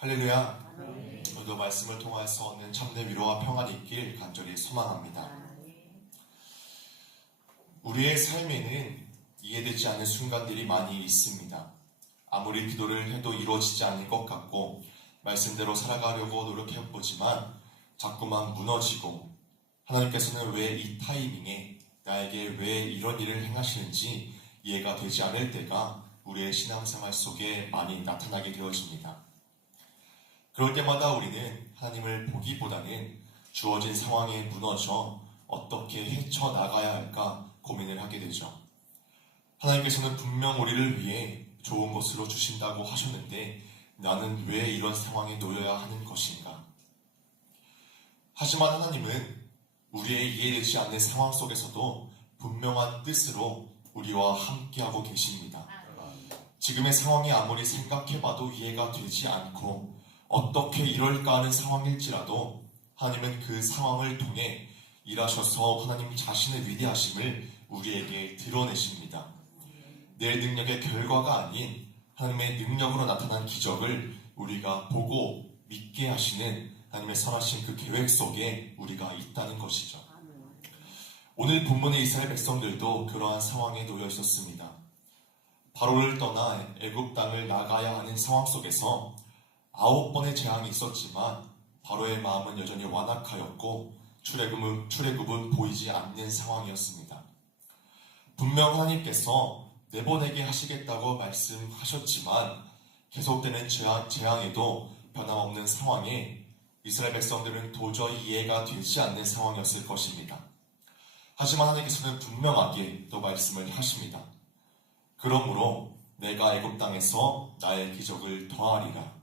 할렐루야. 오늘도 말씀을 통하여서 얻는 참된 위로와 평안이 있길 간절히 소망합니다. 우리의 삶에는 이해되지 않는 순간들이 많이 있습니다. 아무리 기도를 해도 이루어지지 않을 것 같고 말씀대로 살아가려고 노력해보지만 자꾸만 무너지고, 하나님께서는 왜 이 타이밍에 나에게 왜 이런 일을 행하시는지 이해가 되지 않을 때가 우리의 신앙생활 속에 많이 나타나게 되어집니다. 그럴 때마다 우리는 하나님을 보기보다는 주어진 상황에 무너져 어떻게 헤쳐나가야 할까 고민을 하게 되죠. 하나님께서는 분명 우리를 위해 좋은 것으로 주신다고 하셨는데 나는 왜 이런 상황에 놓여야 하는 것인가? 하지만 하나님은 우리의 이해되지 않는 상황 속에서도 분명한 뜻으로 우리와 함께하고 계십니다. 지금의 상황이 아무리 생각해봐도 이해가 되지 않고 어떻게 이럴까 하는 상황일지라도 하나님은 그 상황을 통해 일하셔서 하나님 자신의 위대하심을 우리에게 드러내십니다. 내 능력의 결과가 아닌 하나님의 능력으로 나타난 기적을 우리가 보고 믿게 하시는 하나님의 선하신 그 계획 속에 우리가 있다는 것이죠. 오늘 본문의 이스라엘 백성들도 그러한 상황에 놓여 있었습니다. 바로를 떠나 애굽 땅을 나가야 하는 상황 속에서 9번의 재앙이 있었지만 바로의 마음은 여전히 완악하였고 출애굽은 보이지 않는 상황이었습니다. 분명 하나님께서 내보내게 하시겠다고 말씀하셨지만 계속되는 재앙에도 변함없는 상황에 이스라엘 백성들은 도저히 이해가 되지 않는 상황이었을 것입니다. 하지만 하나님께서는 분명하게 또 말씀을 하십니다. 그러므로 내가 애굽 땅에서 나의 기적을 더하리라.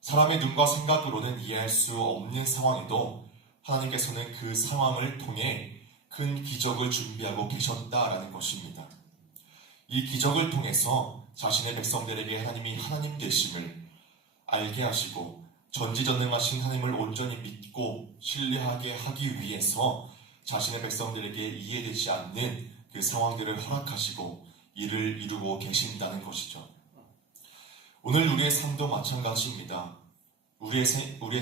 사람의 눈과 생각으로는 이해할 수 없는 상황에도 하나님께서는 그 상황을 통해 큰 기적을 준비하고 계셨다라는 것입니다. 이 기적을 통해서 자신의 백성들에게 하나님이 하나님 되심을 알게 하시고 전지전능하신 하나님을 온전히 믿고 신뢰하게 하기 위해서 자신의 백성들에게 이해되지 않는 그 상황들을 허락하시고 이를 이루고 계신다는 것이죠. 오늘 우리의 삶도 마찬가지입니다. 우리의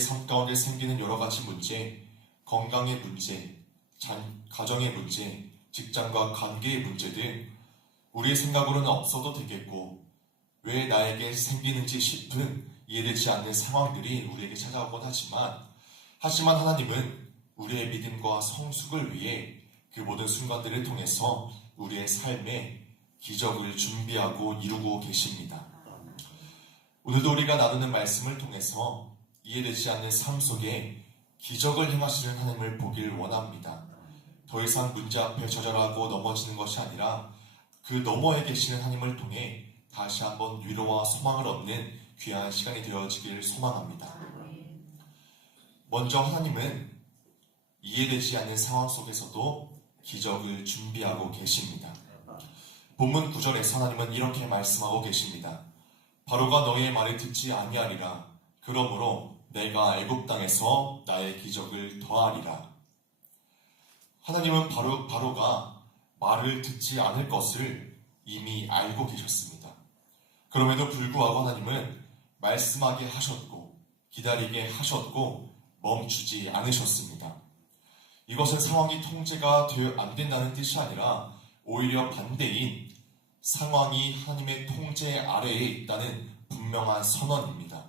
삶 가운데 생기는 여러 가지 문제, 건강의 문제, 가정의 문제, 직장과 관계의 문제들, 우리의 생각으로는 없어도 되겠고 왜 나에게 생기는지 싶은 이해되지 않는 상황들이 우리에게 찾아오곤 하지만 하나님은 우리의 믿음과 성숙을 위해 그 모든 순간들을 통해서 우리의 삶에 기적을 준비하고 이루고 계십니다. 오늘도 우리가 나누는 말씀을 통해서 이해되지 않는 삶 속에 기적을 행하시는 하나님을 보길 원합니다. 더 이상 문제 앞에 좌절하고 넘어지는 것이 아니라 그 너머에 계시는 하나님을 통해 다시 한번 위로와 소망을 얻는 귀한 시간이 되어지길 소망합니다. 먼저 하나님은 이해되지 않는 상황 속에서도 기적을 준비하고 계십니다. 본문 9절에서 하나님은 이렇게 말씀하고 계십니다. 바로가 너희의 말을 듣지 아니하리라. 그러므로 내가 애굽 땅에서 나의 기적을 더하리라. 하나님은 바로가 말을 듣지 않을 것을 이미 알고 계셨습니다. 그럼에도 불구하고 하나님은 말씀하게 하셨고 기다리게 하셨고 멈추지 않으셨습니다. 이것은 상황이 통제가 안 된다는 뜻이 아니라 오히려 반대인 상황이 하나님의 통제 아래에 있다는 분명한 선언입니다.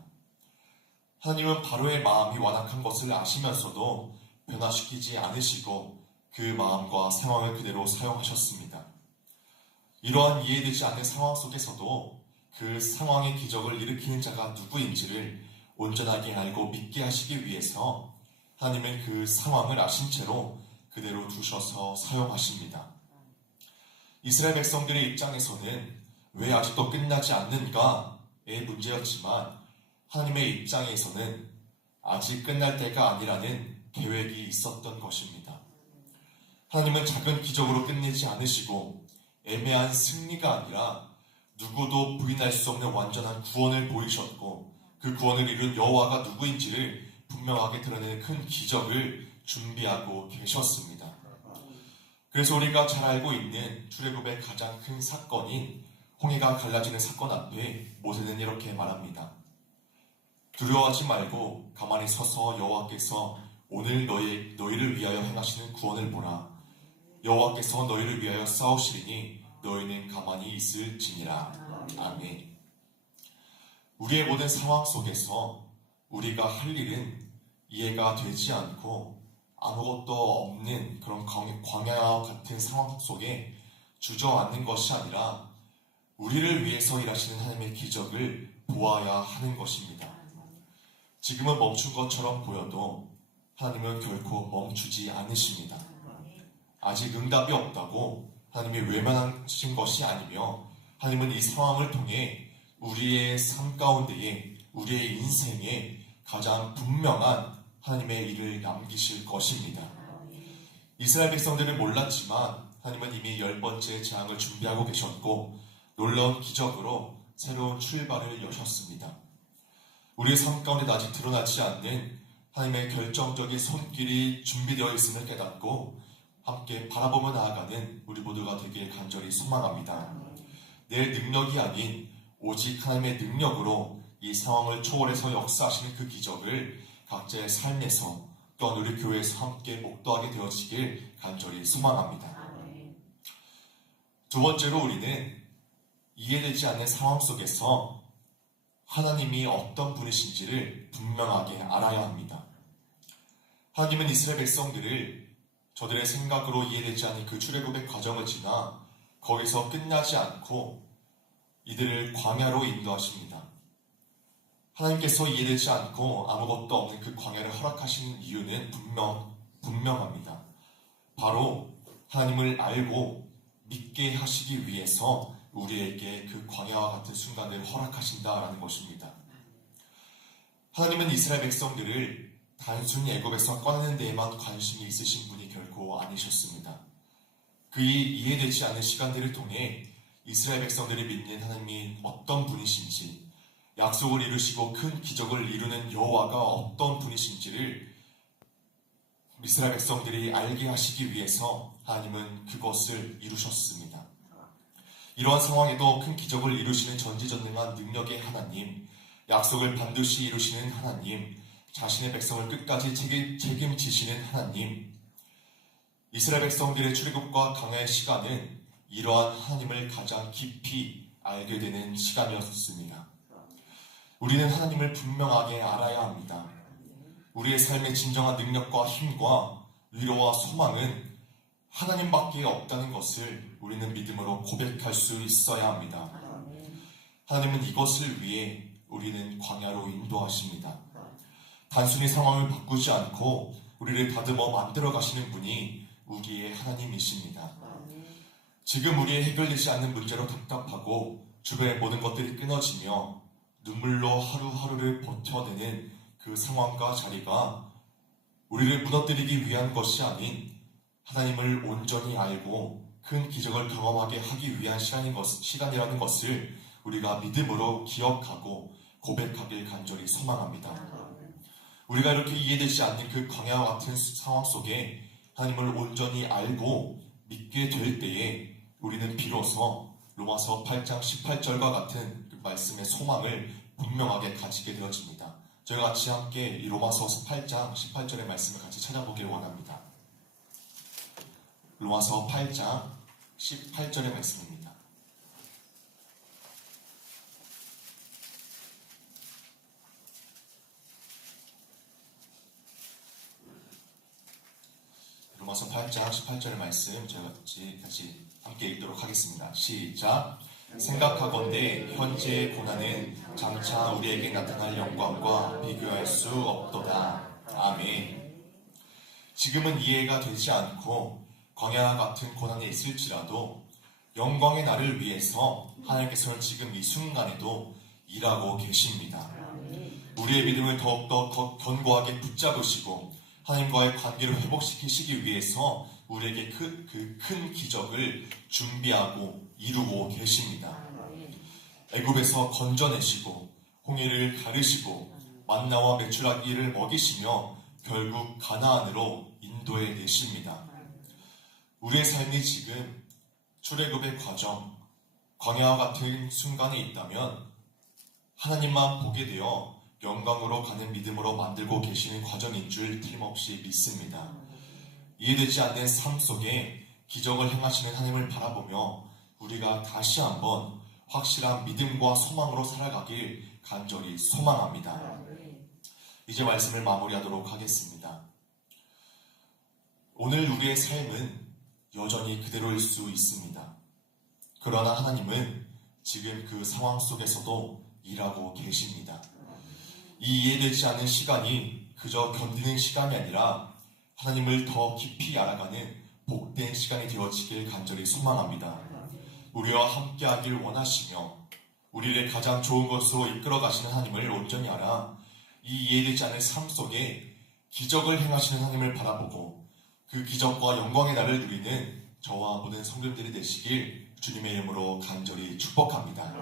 하나님은 바로의 마음이 완악한 것을 아시면서도 변화시키지 않으시고 그 마음과 상황을 그대로 사용하셨습니다. 이러한 이해되지 않는 상황 속에서도 그 상황의 기적을 일으키는 자가 누구인지를 온전하게 알고 믿게 하시기 위해서 하나님은 그 상황을 아신 채로 그대로 두셔서 사용하십니다. 이스라엘 백성들의 입장에서는 왜 아직도 끝나지 않는가의 문제였지만 하나님의 입장에서는 아직 끝날 때가 아니라는 계획이 있었던 것입니다. 하나님은 작은 기적으로 끝내지 않으시고 애매한 승리가 아니라 누구도 부인할 수 없는 완전한 구원을 보이셨고 그 구원을 이룬 여호와가 누구인지를 분명하게 드러내는 큰 기적을 준비하고 계셨습니다. 그래서 우리가 잘 알고 있는 출애굽의 가장 큰 사건인 홍해가 갈라지는 사건 앞에 모세는 이렇게 말합니다. 두려워하지 말고 가만히 서서 여호와께서 오늘 너희를 위하여 행하시는 구원을 보라. 여호와께서 너희를 위하여 싸우시리니 너희는 가만히 있을지니라. 아멘. 우리의 모든 상황 속에서 우리가 할 일은 이해가 되지 않고 아무것도 없는 그런 광야와 같은 상황 속에 주저앉는 것이 아니라 우리를 위해서 일하시는 하나님의 기적을 보아야 하는 것입니다. 지금은 멈춘 것처럼 보여도 하나님은 결코 멈추지 않으십니다. 아직 응답이 없다고 하나님이 외면하신 것이 아니며 하나님은 이 상황을 통해 우리의 삶 가운데에 우리의 인생에 가장 분명한 하나님의 일을 남기실 것입니다. 이스라엘 백성들은 몰랐지만 하나님은 이미 10번째 재앙을 준비하고 계셨고 놀라운 기적으로 새로운 출발을 여셨습니다. 우리의 삶 가운데 아직 드러나지 않는 하나님의 결정적인 손길이 준비되어 있음을 깨닫고 함께 바라보며 나아가는 우리 모두가 되길 간절히 소망합니다. 내 능력이 아닌 오직 하나님의 능력으로 이 상황을 초월해서 역사하시는 그 기적을 각자의 삶에서 또한 우리 교회에서 함께 목도하게 되어지길 간절히 소망합니다. 두 번째로 우리는 이해되지 않는 상황 속에서 하나님이 어떤 분이신지를 분명하게 알아야 합니다. 하나님은 이스라엘 백성들을 저들의 생각으로 이해되지 않는 그 출애굽의 과정을 지나 거기서 끝나지 않고 이들을 광야로 인도하십니다. 하나님께서 이해되지 않고 아무것도 없는 그 광야를 허락하신 이유는 분명합니다. 바로 하나님을 알고 믿게 하시기 위해서 우리에게 그 광야와 같은 순간을 허락하신다라는 것입니다. 하나님은 이스라엘 백성들을 단순히 애굽에서 꺼내는 데에만 관심이 있으신 분이 결코 아니셨습니다. 그이 이해되지 않는 시간들을 통해 이스라엘 백성들이 믿는 하나님이 어떤 분이신지, 약속을 이루시고 큰 기적을 이루는 여호와가 어떤 분이신지를 이스라엘 백성들이 알게 하시기 위해서 하나님은 그것을 이루셨습니다. 이러한 상황에도 큰 기적을 이루시는 전지전능한 능력의 하나님, 약속을 반드시 이루시는 하나님, 자신의 백성을 끝까지 책임지시는 하나님, 이스라엘 백성들의 출애굽과 광야의 시간은 이러한 하나님을 가장 깊이 알게 되는 시간이었습니다. 우리는 하나님을 분명하게 알아야 합니다. 우리의 삶의 진정한 능력과 힘과 위로와 소망은 하나님밖에 없다는 것을 우리는 믿음으로 고백할 수 있어야 합니다. 하나님은 이것을 위해 우리는 광야로 인도하십니다. 단순히 상황을 바꾸지 않고 우리를 다듬어 만들어 가시는 분이 우리의 하나님이십니다. 지금 우리의 해결되지 않는 문제로 답답하고 주변의 모든 것들이 끊어지며 눈물로 하루하루를 버텨내는 그 상황과 자리가 우리를 무너뜨리기 위한 것이 아닌 하나님을 온전히 알고 큰 기적을 경험하게 하기 위한 시간이라는 것을 우리가 믿음으로 기억하고 고백하길 간절히 소망합니다. 우리가 이렇게 이해되지 않는 그 광야와 같은 상황 속에 하나님을 온전히 알고 믿게 될 때에 우리는 비로소 로마서 8장 18절과 같은 그 말씀의 소망을 분명하게 가지게 되어집니다. 저희 같이 함께 이 로마서 8장 18절의 말씀을 같이 찾아보길 원합니다. 로마서 8장 18절의 말씀입니다. 로마서 8장 18절의 말씀 저희 같이 함께 읽도록 하겠습니다. 시작! 생각하건대 현재의 고난은 장차 우리에게 나타날 영광과 비교할 수 없도다. 아멘. 지금은 이해가 되지 않고 광야와 같은 고난에 있을지라도 영광의 날을 위해서 하나님께서는 지금 이 순간에도 일하고 계십니다. 우리의 믿음을 더욱더 견고하게 붙잡으시고 하나님과의 관계를 회복시키시기 위해서 우리에게 그 큰 기적을 준비하고 이루고 계십니다. 애굽에서 건져내시고 홍해를 가르시고 만나와 메추라기를 먹이시며 결국 가나안으로 인도해 내십니다. 우리의 삶이 지금 출애굽의 과정, 광야와 같은 순간에 있다면 하나님만 보게 되어 영광으로 가는 믿음으로 만들고 계시는 과정인 줄 틀림없이 믿습니다. 이해되지 않는 삶 속에 기적을 행하시는 하나님을 바라보며 우리가 다시 한번 확실한 믿음과 소망으로 살아가길 간절히 소망합니다. 이제 말씀을 마무리하도록 하겠습니다. 오늘 우리의 삶은 여전히 그대로일 수 있습니다. 그러나 하나님은 지금 그 상황 속에서도 일하고 계십니다. 이 이해되지 않는 시간이 그저 견디는 시간이 아니라 하나님을 더 깊이 알아가는 복된 시간이 되어지길 간절히 소망합니다. 우리와 함께하길 원하시며 우리를 가장 좋은 것으로 이끌어 가시는 하나님을 온전히 알아 이 이해되지 않는 삶 속에 기적을 행하시는 하나님을 바라보고 그 기적과 영광의 날을 누리는 저와 모든 성도들이 되시길 주님의 이름으로 간절히 축복합니다.